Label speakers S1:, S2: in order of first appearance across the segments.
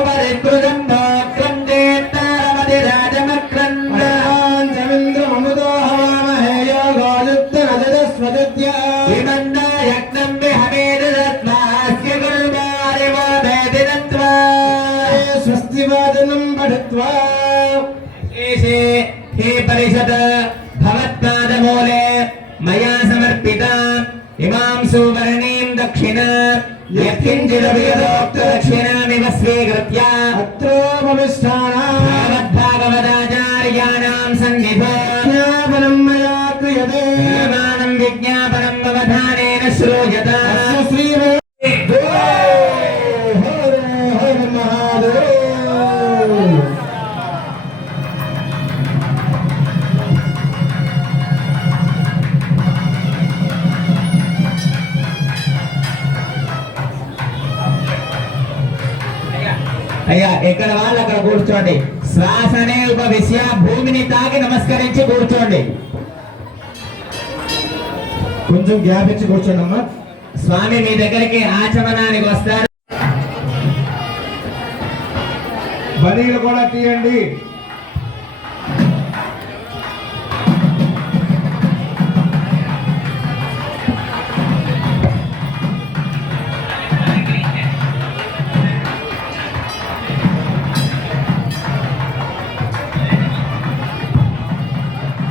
S1: రుద్రాదిత్య ఉపరికృతం భోక్తం చేత్తారమతి రాజమక్రందాం చమింద్రమముదో హవామహే యోగో యుక్తరజస్వదుద్య విమందాయజ్ఞం విహవేదత్మాస్య గురువారివో వేదినత్వా భూమిని నమస్కరించి కూర్చోండి.
S2: కొంచెం గ్యాప్ ఇచ్చి కూర్చోండి అమ్మా.
S1: స్వామి మీ దగ్గరికి ఆచమనానికి వస్తారు.
S2: బలీలు కూడా తీయండి.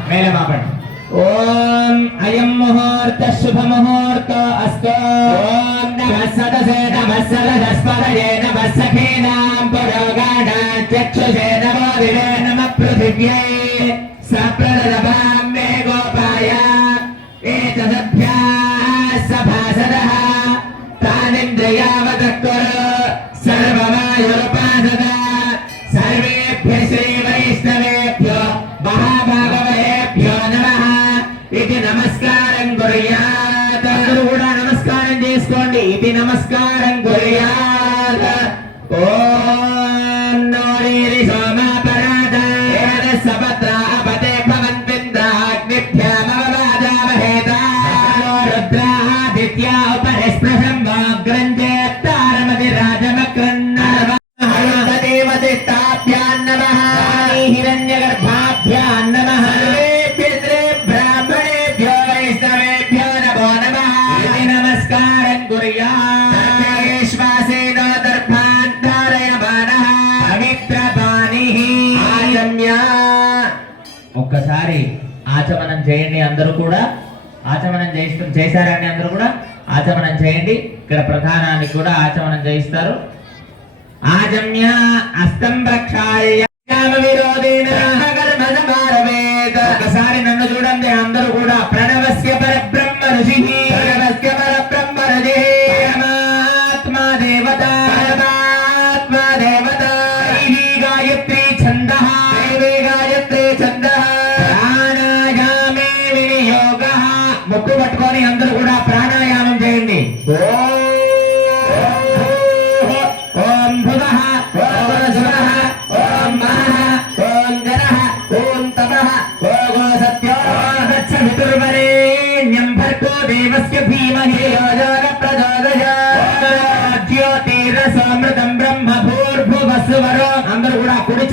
S1: మేలే మాపండి ఓం అయం ముహూర్త శుభ ముహూర్త అస్తో. ఓం నమః సదసే నమః సదస్పరయే నమః సఖీనాం పురోగాఢ చక్షుషే నమో దివే నమః పృథివ్యై. సప్రదభాం చేసుకోండి. ఇది నమస్కారం గురియా ఆచమనం చేయండి అందరూ కూడా. ఆచమనం చేయిస్తు చేశారని అందరూ కూడా. ఆచమనం చేయండి. ఇక్కడ ప్రధానానికి కూడా ఆచమనం చేయిస్తారు. ఆజమ్య అస్తం ప్రక్షాయ విరోధేన కర్మ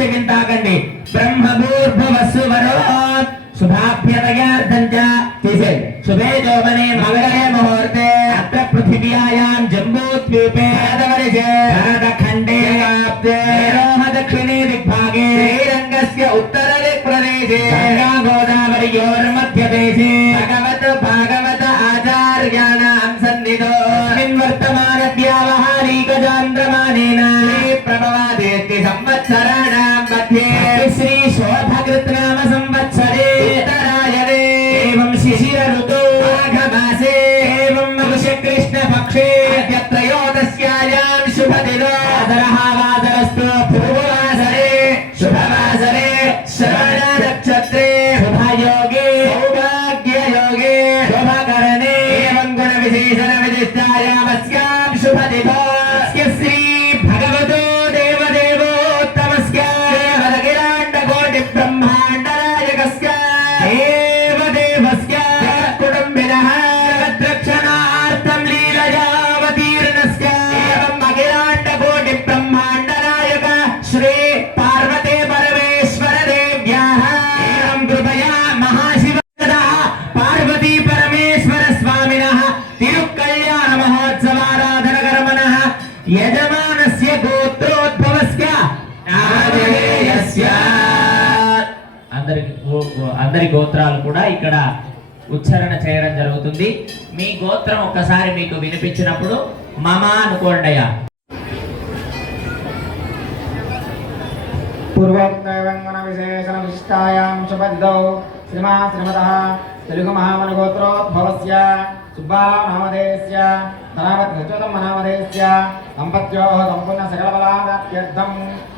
S1: కూడా కుడి చెవిని తాకండి బ్రహ్మ భూర్భువస్సువరో శుభాభ్యదయార్థం చ తీసేయండి శుభే జోమనే మగరే ముహూర్తే. అత్ర పృథివ్యాయాం జంబూద్వీపే. భరతవర్షే భరతఖండే వ్యాప్తే. రోహ దక్షిణే దిగ్భాగే. శ్రీరంగస్య ఉత్తర దిక్ప్రదేశే గంగా గోదావరియోర్మధ్యదేశే భగవత్ భాగవత ఆచార్యాణాం సన్నిధో స్మిన్ వర్తమానద్యావహారీకజాంద్రమానేన ప్రభవాదేతి గోత్రాలు కూడా ఇక్కడ ఉచ్చారణ చేయడం జరుగుతుంది. మీ గోత్రం ఒక్కసారి మీకు వినిపించినప్పుడు మమ అనుకోండి
S3: విశేషణ విశిష్టాయాం శుభదిదౌ శ్రీమా శ్రీమతः తెలుగు మహామనుగోత్రోద్భవస్య సుబ్బారావు నామధేయస్య ధనావత్ గజోతమ్మ నామధేయస్య దంపత్యోः సంపూర్ణ సకలబలాదాప్యర్థం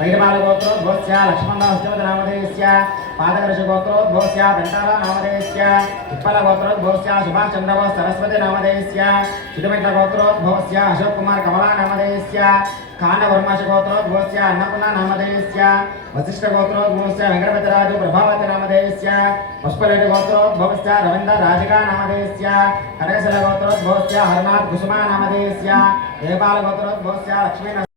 S3: అస్య యజమానజమానస్య గోత్రోద్భవస్య ఏరువాకుల గోత్రోద్భవస్య రుక్మిణమ్మ నామధేయస్య చిరంజీవినः వేణుగోపాల్ నామధేయస్య వెంటాల నామధేయస్య ఉత్పల గోత్రోద్భవస్య సుభాష్ చంద్రబో సరస్వతి నామధేయస్య చిదుమిట్ల గోత్రోద్భవస్య అశోక్ కుమార్ కమలా నామధేయస్య కాండవర్మాష గోత్రోద్భవస్య అన్నపూర్ణ నామధేయస్య వశిష్ఠ గోత్రోద్భవస్య వెంకటపతిరాజు ప్రభావతి నామధేయస్య పుష్పలేటి గోత్రోద్భవస్య రవీంద్ర రాజికా నామధేయస్య కనకశల గోత్రోద్భవస్య హరనాథ్ కుసుమా నామధేయస్య దేవాల గోత్రోద్భవస్య లక్ష్మీ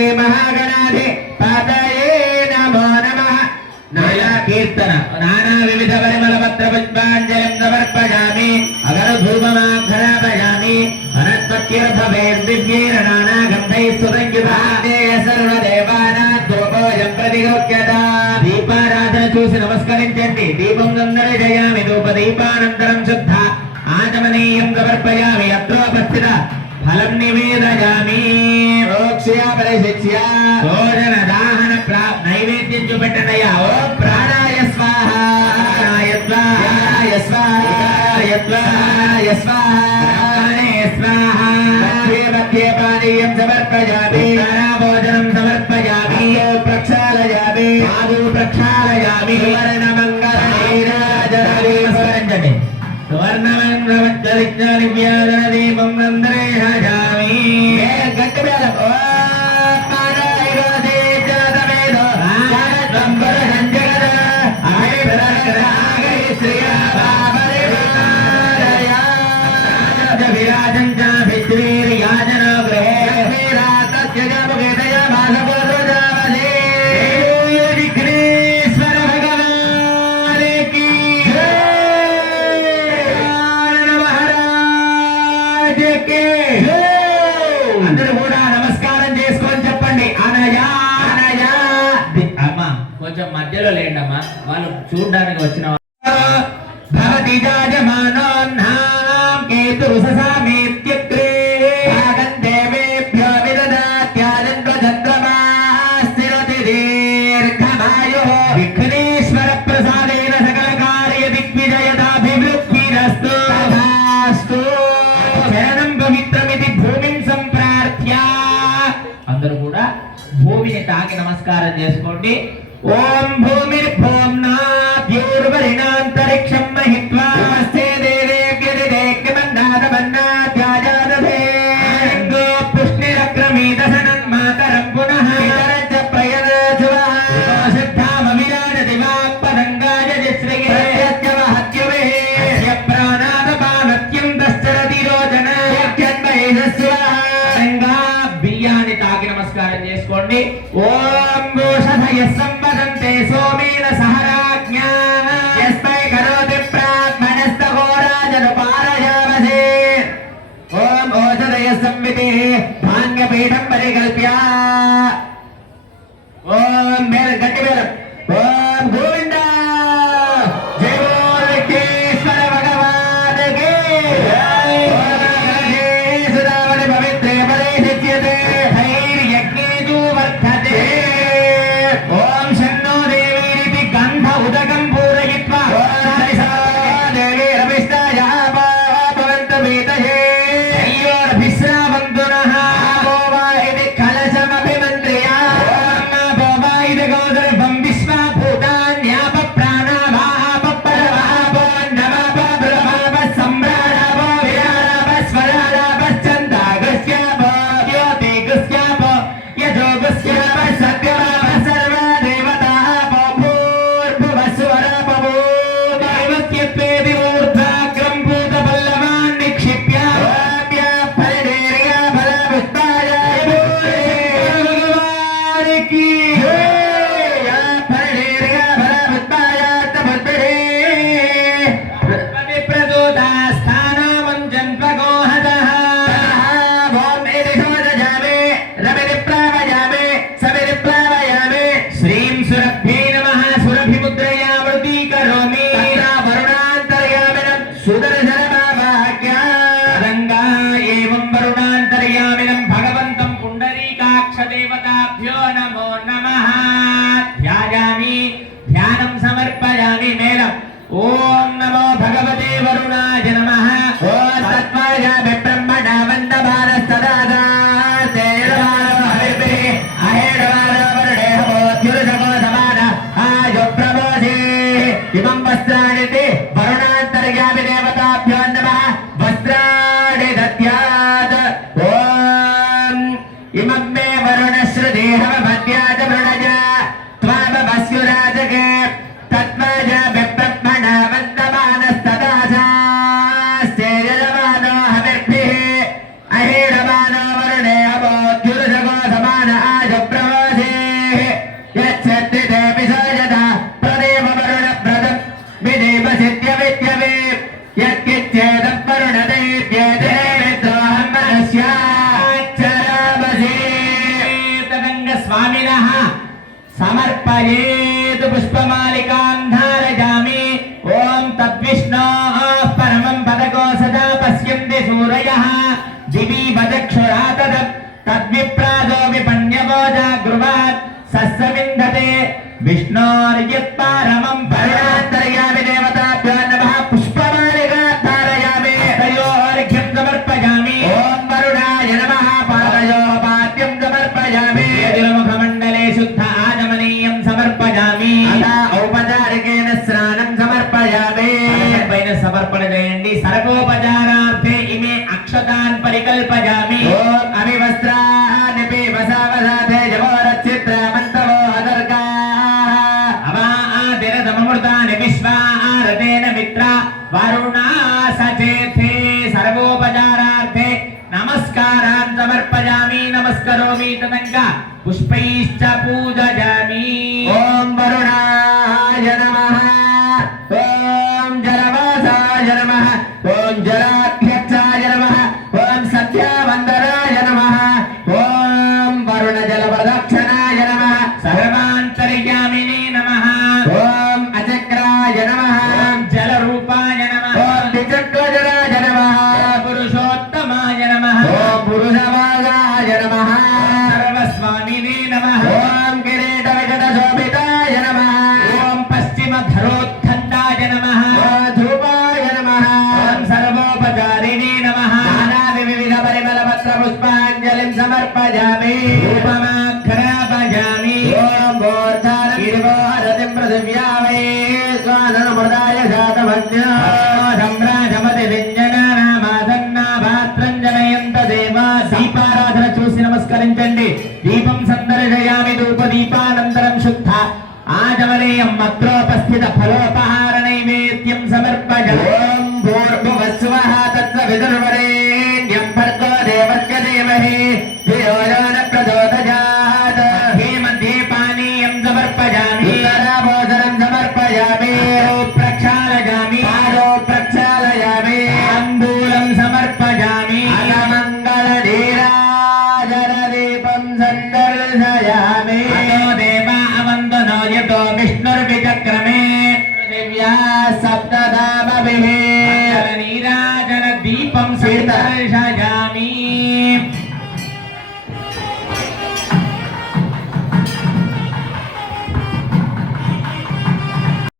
S1: శ్రీ శ్రీ మహాగణాధిపతయే నమో నమ. నానా కీర్తన నానా వివిధ పరిమళ పత్ర పుష్పాంజలిం సమర్పయామి అగర ధూమమాఘరాపయామి అనత్వత్యర్థభేర్దివ్యేన నానా గంధై సురంగితాండే సర్వదేవానా ధూపోయం ప్రతిగోక్యత దీపారాధన చూసి నమస్కరించండి. దీపం గంధరే జయామి ధూప దీపానంతరం శుద్ధ. ఆచమనీయం సమర్పయామి అత్రోపస్థిత. ఫలం నివేదయామి. ప్రోక్ష్య మధ్యలో లేండమ్మా వాళ్ళు చూడడానికి వచ్చిన భవతి జాజమానోన్నాం కేతురు ససామేత్యగ్రే అందరూ కూడా భూమిని తాకి నమస్కారం చేసుకోండి. ఓం
S4: समिति भांग पीठम परिकल्प्या ओम मेरे गट्टी मेरे తద్విప్ర ಪರಿಕಲ್ಪಜಾಮಿ matar